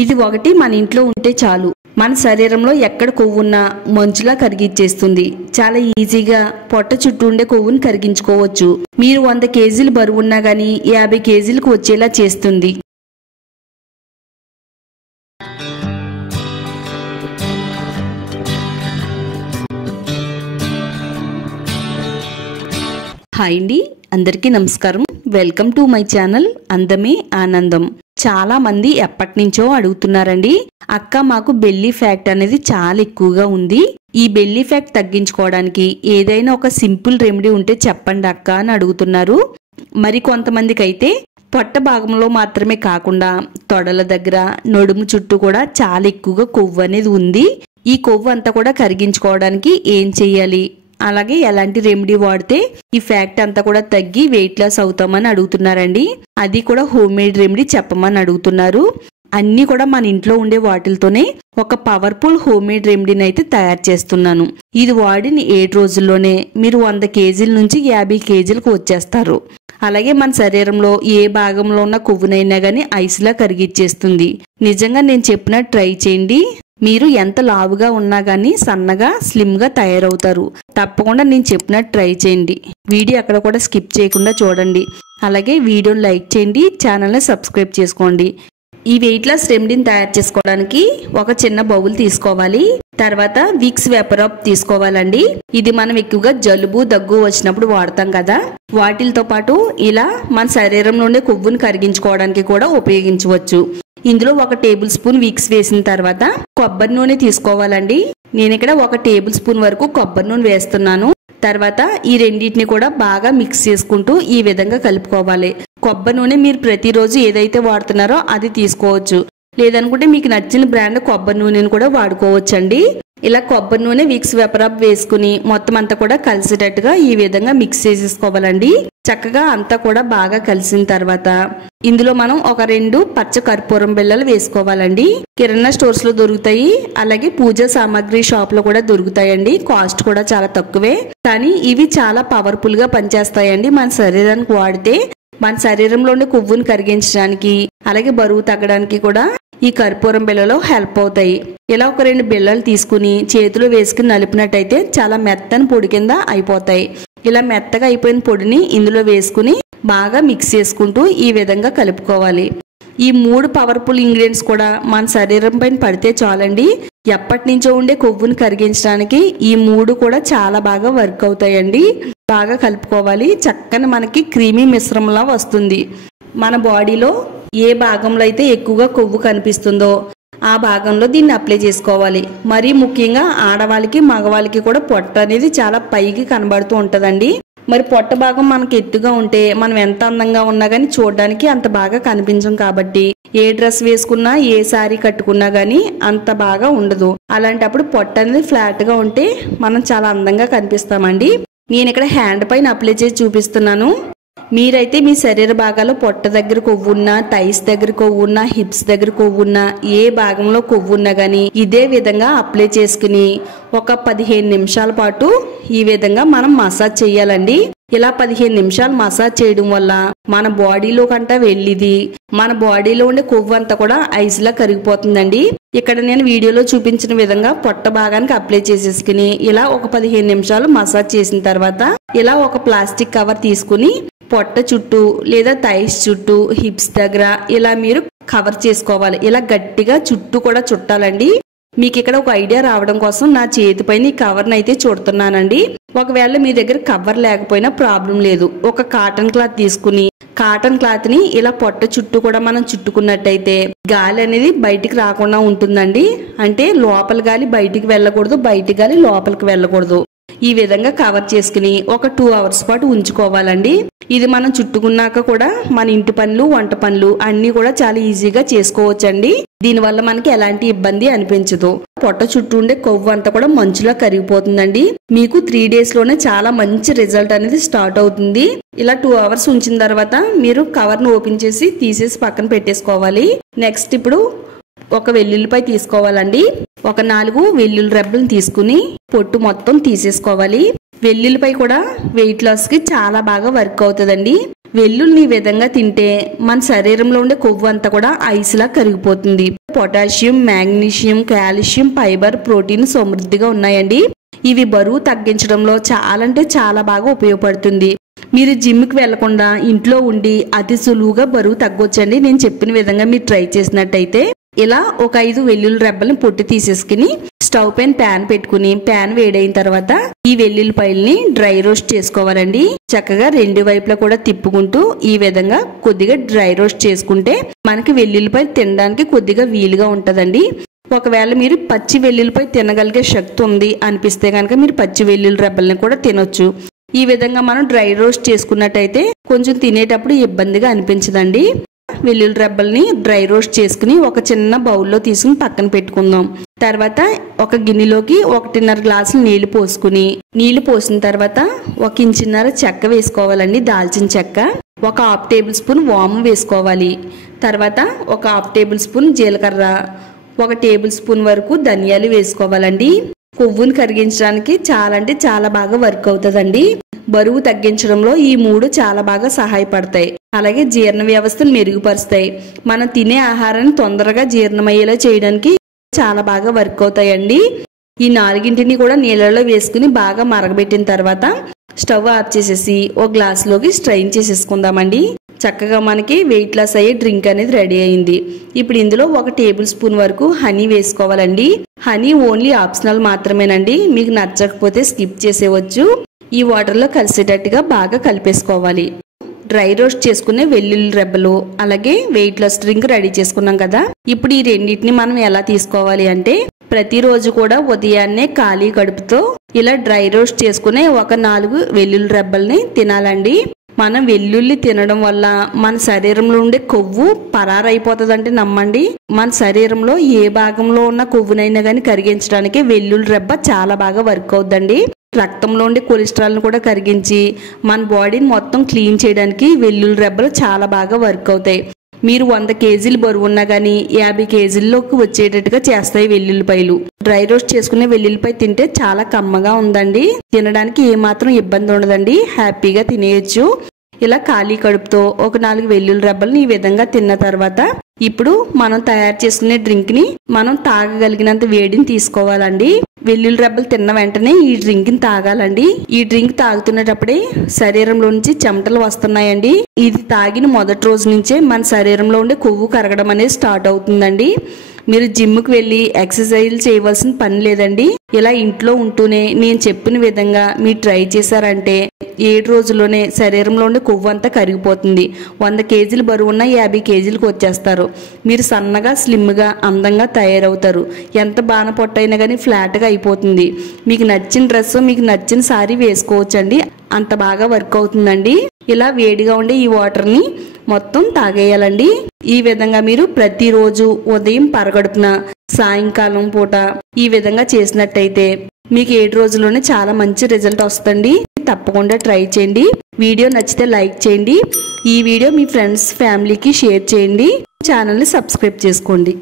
ఇది ఒకటి మన ఇంట్లో ఉంటే చాలు మన శరీరంలో ఎక్కడ కొవ్వున్నా మంచులా కరిగించేస్తుంది. చాలా ఈజీగా పొట్ట చుట్టూ ఉండే కొవ్వును కరిగించుకోవచ్చు. మీరు 100 కేజీలు బరువున్నా గానీ 50 కేజీలకు వచ్చేలా చేస్తుంది. హాయ్ అండి, అందరికీ నమస్కారం. వెల్కమ్ టు మై ఛానల్ అందమే ఆనందం. చాలా మంది ఎప్పటి నుంచో అడుగుతున్నారండి, అక్క మాకు బెల్లీ ఫ్యాట్ అనేది చాలా ఎక్కువగా ఉంది, ఈ బెల్లీ ఫ్యాట్ తగ్గించుకోవడానికి ఏదైనా ఒక సింపుల్ రెమెడీ ఉంటే చెప్పండి అక్క అని అడుగుతున్నారు. మరి కొంతమందికి అయితే పొట్ట భాగంలో మాత్రమే కాకుండా తొడల దగ్గర, నడుము చుట్టూ కూడా చాలా ఎక్కువగా కొవ్వు అనేది ఉంది. ఈ కొవ్వు అంతా కూడా కరిగించుకోవడానికి ఏం చెయ్యాలి, అలాగే ఎలాంటి రెమెడీ వాడితే ఈ ఫ్యాట్ అంతా కూడా తగ్గి వెయిట్ లాస్ అవుతామని అడుగుతున్నారండి. అది కూడా హోమ్ మేడ్ రెమెడీ చెప్పమని అడుగుతున్నారు. అన్నీ కూడా మన ఇంట్లో ఉండే వాటిలతోనే ఒక పవర్ఫుల్ హోమ్ మేడ్ రెమెడీని అయితే తయారు చేస్తున్నాను. ఇది వాడిని 7 రోజుల్లోనే మీరు 100 కేజీల నుంచి 50 కేజీలకు వచ్చేస్తారు. అలాగే మన శరీరంలో ఏ భాగంలో ఉన్న కొవ్వునైనా గానీ ఐస్లా కరిగిచ్చేస్తుంది. నిజంగా నేను చెప్పినట్టు ట్రై చేయండి. మీరు ఎంత లావుగా ఉన్నా గానీ సన్నగా స్లిమ్ గా తయారవుతారు. తప్పకుండా నేను చెప్పినట్టు ట్రై చేయండి. వీడియో అక్కడ కూడా స్కిప్ చేయకుండా చూడండి. అలాగే వీడియోని లైక్ చేయండి, ఛానల్ని సబ్స్క్రైబ్ చేసుకోండి. ఈ వెయిట్ లాస్ రెమెడీని తయారు చేసుకోవడానికి ఒక చిన్న బౌల్ తీసుకోవాలి. తర్వాత విక్స్ వేపరాప్ తీసుకోవాలండి. ఇది మనం ఎక్కువగా జలుబు దగ్గు వచ్చినప్పుడు వాడతాం కదా, వాటితో పాటు ఇలా మన శరీరంలో ఉండే కొవ్వును కరిగించుకోవడానికి కూడా ఉపయోగించవచ్చు. ఇందులో 1 టేబుల్ స్పూన్ విక్స్ వేసిన తర్వాత కొబ్బరి నూనె తీసుకోవాలండి. నేను ఇక్కడ 1 టేబుల్ స్పూన్ వరకు కొబ్బరి నూనె వేస్తున్నాను. తర్వాత ఈ రెండింటిని కూడా బాగా మిక్స్ చేసుకుంటూ ఈ విధంగా కలుపుకోవాలి. కొబ్బరి నూనె మీరు ప్రతిరోజు ఏదైతే వాడుతున్నారో అది తీసుకోవచ్చు, లేదనుకుంటే మీకు నచ్చిన బ్రాండ్ కొబ్బరి నూనెను కూడా వాడుకోవచ్చండి. ఇలా కొబ్బరి నూనె విక్స్ వేపరాప్ వేసుకుని మొత్తం అంతా కూడా కలిసేటట్టుగా ఈ విధంగా మిక్స్ చేసేసుకోవాలండి. చక్కగా అంతా కూడా బాగా కలిసిన తర్వాత ఇందులో మనం ఒక 2 పచ్చ కర్పూరం బిళ్ళలు వేసుకోవాలండి. కిరాణా స్టోర్స్ లో దొరుకుతాయి, అలాగే పూజా సామాగ్రి షాప్ లో కూడా దొరుకుతాయండి. కాస్ట్ కూడా చాలా తక్కువే, కానీ ఇవి చాలా పవర్ఫుల్ గా పనిచేస్తాయండి. మన శరీరానికి వాడితే మన శరీరంలో ఉండే కొవ్వును కరిగించడానికి అలాగే బరువు తగ్గడానికి కూడా ఈ కర్పూరం బిళ్ళలు హెల్ప్ అవుతాయి. ఇలా ఒక 2 బిళ్ళలు తీసుకుని చేతిలో వేసుకుని నలిపినట్టయితే చాలా మెత్తని పొడి కింద అయిపోతాయి. ఇలా మెత్తగా అయిపోయిన పొడిని ఇందులో వేసుకుని బాగా మిక్స్ చేసుకుంటూ ఈ విధంగా కలుపుకోవాలి. ఈ 3 పవర్ఫుల్ ఇంగ్రీడియంట్స్ కూడా మన శరీరం పైన పడితే చాలండి, ఎప్పటి నుంచో ఉండే కొవ్వును కరిగించడానికి ఈ 3 కూడా చాలా బాగా వర్క్ అవుతాయండి. బాగా కలుపుకోవాలి. చక్కని మనకి క్రీమీ మిశ్రమంలా వస్తుంది. మన బాడీలో ఏ భాగంలో అయితే ఎక్కువగా కొవ్వు కనిపిస్తుందో ఆ భాగంలో దీన్ని అప్లై చేసుకోవాలి. మరీ ముఖ్యంగా ఆడవాళ్ళకి మగవాళ్ళకి కూడా పొట్ట అనేది చాలా పైకి కనబడుతూ ఉంటదండి. మరి పొట్ట భాగం మనకి ఎత్తుగా ఉంటే మనం ఎంత అందంగా ఉన్నా గానీ చూడడానికి అంత బాగా కనిపించం. కాబట్టి ఏ డ్రెస్ వేసుకున్నా ఏ శారీ కట్టుకున్నా గానీ అంత బాగా ఉండదు. అలాంటప్పుడు పొట్ట అనేది ఫ్లాట్ గా ఉంటే మనం చాలా అందంగా కనిపిస్తామండి. నేను ఇక్కడ హ్యాండ్ పైన అప్లై చేసి చూపిస్తున్నాను. మీరైతే మీ శరీర భాగాల్లో పొట్ట దగ్గర కొవ్వు ఉన్నా, థైస్ దగ్గర కొవ్వు ఉన్నా, హిప్స్ దగ్గర కొవ్వు ఉన్నా, ఏ భాగంలో కొవ్వు ఉన్నా గానీ ఇదే విధంగా అప్లై చేసుకుని ఒక 15 నిమిషాల పాటు ఈ విధంగా మనం మసాజ్ చేయాలండి. ఇలా 15 నిమిషాలు మసాజ్ చేయడం వల్ల మన బాడీలో కంట వెళ్ళిది మన బాడీలో ఉండే కొవ్వు అంతా కూడా ఐస్ లా కరిగిపోతుందండి. ఇక్కడ నేను వీడియోలో చూపించిన విధంగా పొట్ట భాగానికి అప్లై చేసేసుకుని ఇలా ఒక 15 నిమిషాలు మసాజ్ చేసిన తర్వాత ఇలా ఒక ప్లాస్టిక్ కవర్ తీసుకుని పొట్ట చుట్టూ లేదా థైస్ చుట్టూ, హిప్స్ దగ్గర ఇలా మీరు కవర్ చేసుకోవాలి. ఇలా గట్టిగా చుట్టూ కూడా చుట్టాలండి. మీకు ఇక్కడ ఒక ఐడియా రావడం కోసం నా చేతిపైన ఈ కవర్ని అయితే చుడుతున్నానండి. ఒకవేళ మీ దగ్గర కవర్ లేకపోయినా ప్రాబ్లం లేదు. ఒక కాటన్ క్లాత్ తీసుకుని కాటన్ క్లాత్ ని ఇలా పొట్ట చుట్టూ కూడా మనం చుట్టుకున్నట్టయితే గాలి అనేది బయటికి రాకుండా ఉంటుందండి. అంటే లోపల గాలి బయటికి వెళ్ళకూడదు, బయటి గాలి లోపలికి వెళ్ళకూడదు. ఈ విధంగా కవర్ చేసుకుని ఒక 2 అవర్స్ పాటు ఉంచుకోవాలండి. ఇది మనం చుట్టుకున్నాక కూడా మన ఇంటి పనులు, వంట పనులు అన్ని కూడా చాలా ఈజీగా చేసుకోవచ్చండి. దీనివల్ల మనకి ఎలాంటి ఇబ్బంది అనిపించదు. పొట్ట చుట్టూ ఉండే కొవ్వు అంతా కూడా మంచులా కరిగిపోతుందండి. మీకు 3 days లోనే చాలా మంచి రిజల్ట్ అనేది స్టార్ట్ అవుతుంది. ఇలా 2 అవర్స్ ఉంచిన తర్వాత మీరు కవర్ ను ఓపెన్ చేసి తీసేసి పక్కన పెట్టేసుకోవాలి. నెక్స్ట్ ఇప్పుడు ఒక వెల్లుల్లిపాయ తీసుకోవాలండి. ఒక 4 వెల్లుల్లి రెబ్బలను తీసుకుని పొట్టు మొత్తం తీసేసుకోవాలి. వెల్లుల్లిపాయ కూడా వెయిట్ లాస్ కి చాలా బాగా వర్క్ అవుతుందండి. వెల్లుల్ని ఈ విధంగా తింటే మన శరీరంలో ఉండే కొవ్వు అంతా కూడా ఐస్ లా కరిగిపోతుంది. Potassium, magnesium, calcium, fibre, protein సమృద్ధిగా ఉన్నాయండి. ఇవి బరువు తగ్గించడంలో చాలా అంటే చాలా బాగా ఉపయోగపడుతుంది. మీరు జిమ్కి వెళ్లకుండా ఇంట్లో ఉండి అతి సులువుగా బరువు తగ్గొచ్చండి. నేను చెప్పిన విధంగా మీరు ట్రై చేసినట్టయితే. ఇలా ఒక 5 వెల్లుల్లి రెబ్బల్ని పొట్టు తీసేసుకుని స్టవ్ పైన ప్యాన్ పెట్టుకుని ప్యాన్ వేడైన తర్వాత ఈ వెల్లుల్లిపాయల్ని డ్రై రోస్ట్ చేసుకోవాలండి. చక్కగా 2 వైపులా కూడా తిప్పుకుంటూ ఈ విధంగా కొద్దిగా డ్రై రోస్ట్ చేసుకుంటే మనకి వెల్లుల్లిపాయలు తినడానికి కొద్దిగా వీలుగా ఉంటదండి. ఒకవేళ మీరు పచ్చి వెల్లుల్లిపాయ తినగలిగే శక్తి ఉంది అనిపిస్తే కనుక మీరు పచ్చి వెల్లుల్లి రెబ్బల్ని కూడా తినొచ్చు. ఈ విధంగా మనం డ్రై రోస్ట్ చేసుకున్నట్టయితే కొంచెం తినేటప్పుడు ఇబ్బందిగా అనిపించదండి. వెల్లుల్లి రెబ్బల్ని డ్రై రోస్ట్ చేసుకుని ఒక చిన్న బౌల్లో తీసుకుని పక్కన పెట్టుకుందాం. తర్వాత ఒక గిన్నెలోకి 1.5 గ్లాసులు నీళ్లు పోసుకుని, నీళ్లు పోసిన తర్వాత 1 ఇంచున్నర చెక్క వేసుకోవాలండి, దాల్చిన చెక్క. 1/2 టేబుల్ స్పూన్ వాము వేసుకోవాలి. తర్వాత 1/2 టేబుల్ స్పూన్ జీలకర్ర, 1 టేబుల్ స్పూన్ వరకు ధనియాలు వేసుకోవాలండి. కొవ్వును కరిగించడానికి చాలా అంటే చాలా బాగా వర్క్ అవుతుందండి. బరువు తగ్గించడంలో ఈ 3 చాలా బాగా సహాయపడతాయి. అలాగే జీర్ణ వ్యవస్థను మెరుగుపరుస్తాయి. మనం తినే ఆహారాన్ని తొందరగా జీర్ణమయ్యేలా చేయడానికి చాలా బాగా వర్క్ అవుతాయండి. ఈ 4ని కూడా నీళ్ళలో వేసుకుని బాగా మరగబెట్టిన తర్వాత స్టవ్ ఆఫ్ చేసేసి ఒక గ్లాసులోకి స్ట్రైన్ చేసేసుకుందామండి. చక్కగా మనకి వెయిట్ లాస్ అయ్యే డ్రింక్ అనేది రెడీ అయింది. ఇప్పుడు ఇందులో 1 టేబుల్ స్పూన్ వరకు హనీ వేసుకోవాలండి. హనీ ఓన్లీ ఆప్షనల్ మాత్రమేనండి, మీకు నచ్చకపోతే స్కిప్ చేసేవచ్చు. ఈ వాటర్లో కలిసేటట్టుగా బాగా కలిపేసుకోవాలి. డ్రై రోస్ట్ చేసుకునే వెల్లుల్లి రెబ్బలు అలాగే వెయిట్ లాస్ డ్రింక్ రెడీ చేసుకున్నాం కదా. ఇప్పుడు ఈ రెండింటిని మనం ఎలా తీసుకోవాలి అంటే ప్రతిరోజు కూడా ఉదయాన్నే ఖాళీ కడుపుతో ఇలా డ్రై రోస్ట్ చేసుకునే ఒక 4 వెల్లుల్లి రెబ్బల్ని తినాలండి. మనం వెల్లుల్లి తినడం వల్ల మన శరీరంలో ఉండే కొవ్వు పరారైపోతుందంటే నమ్మండి. మన శరీరంలో ఏ భాగంలో ఉన్న కొవ్వునైనా కానీ కరిగించడానికి వెల్లుల్లి రెబ్బ చాలా బాగా వర్క్ అవుతుందండి. రక్తంలో ఉండే కొలెస్ట్రాల్ ను కూడా కరిగించి మన బాడీని మొత్తం క్లీన్ చేయడానికి వెల్లుల్లి రెబ్బలు చాలా బాగా వర్క్ అవుతాయి. మీరు 100 కేజీలు బరువు ఉన్నా కానీ 50 కేజీల్లోకి వచ్చేటట్టుగా చేస్తాయి వెల్లుల్లిపాయలు. డ్రై రోస్ట్ చేసుకునే వెల్లుల్లిపాయ తింటే చాలా కమ్మగా ఉందండి. తినడానికి ఏమాత్రం ఇబ్బంది ఉండదండి, హ్యాపీగా తినేయచ్చు. ఇలా ఖాళీ కడుపుతో ఒక 4 వెల్లుల్లి రెబ్బల్ని ఈ విధంగా తిన్న తర్వాత ఇప్పుడు మనం తయారు చేసుకునే డ్రింక్ ని మనం తాగగలిగినంత వేడిని తీసుకోవాలండి. వెల్లుల్లి రెబ్బలు తిన్న వెంటనే ఈ డ్రింక్ ని తాగాలండి. ఈ డ్రింక్ తాగుతున్నప్పుడే శరీరంలో నుంచి చెమటలు వస్తున్నాయండి. ఇది తాగిన మొదటి రోజు నుంచే మన శరీరంలో ఉండే కొవ్వు కరగడం అనేది స్టార్ట్ అవుతుందండి. మీరు జిమ్కి వెళ్ళి ఎక్సర్సైజ్లు చేయవలసిన పని లేదండి. ఇలా ఇంట్లో ఉంటూనే నేను చెప్పిన విధంగా మీరు ట్రై చేశారంటే 7 రోజుల్లోనే శరీరంలో ఉండే కొవ్వు అంతా కరిగిపోతుంది. 100 కేజీలు బరువు ఉన్న 50 కేజీలకు వచ్చేస్తారు. మీరు సన్నగా స్లిమ్గా అందంగా తయారవుతారు. ఎంత బాణ పొట్టైనా కానీ ఫ్లాట్గా అయిపోతుంది. మీకు నచ్చిన డ్రెస్ మీకు నచ్చిన సారీ వేసుకోవచ్చండి, అంత బాగా వర్క్ అవుతుందండి. ఇలా వేడిగా ఉండే ఈ వాటర్ని మొత్తం తాగేయాలండి. ఈ విధంగా మీరు ప్రతిరోజు ఉదయం పరగడుపున సాయంకాలం పూట ఈ విధంగా చేసినట్టయితే మీకు 7 రోజుల్లోనే చాలా మంచి రిజల్ట్ వస్తుంది. తప్పకుండా ట్రై చేయండి. వీడియో నచ్చితే లైక్ చేయండి. ఈ వీడియో మీ ఫ్రెండ్స్ ఫ్యామిలీకి షేర్ చేయండి. ఛానల్ని సబ్స్క్రైబ్ చేసుకోండి.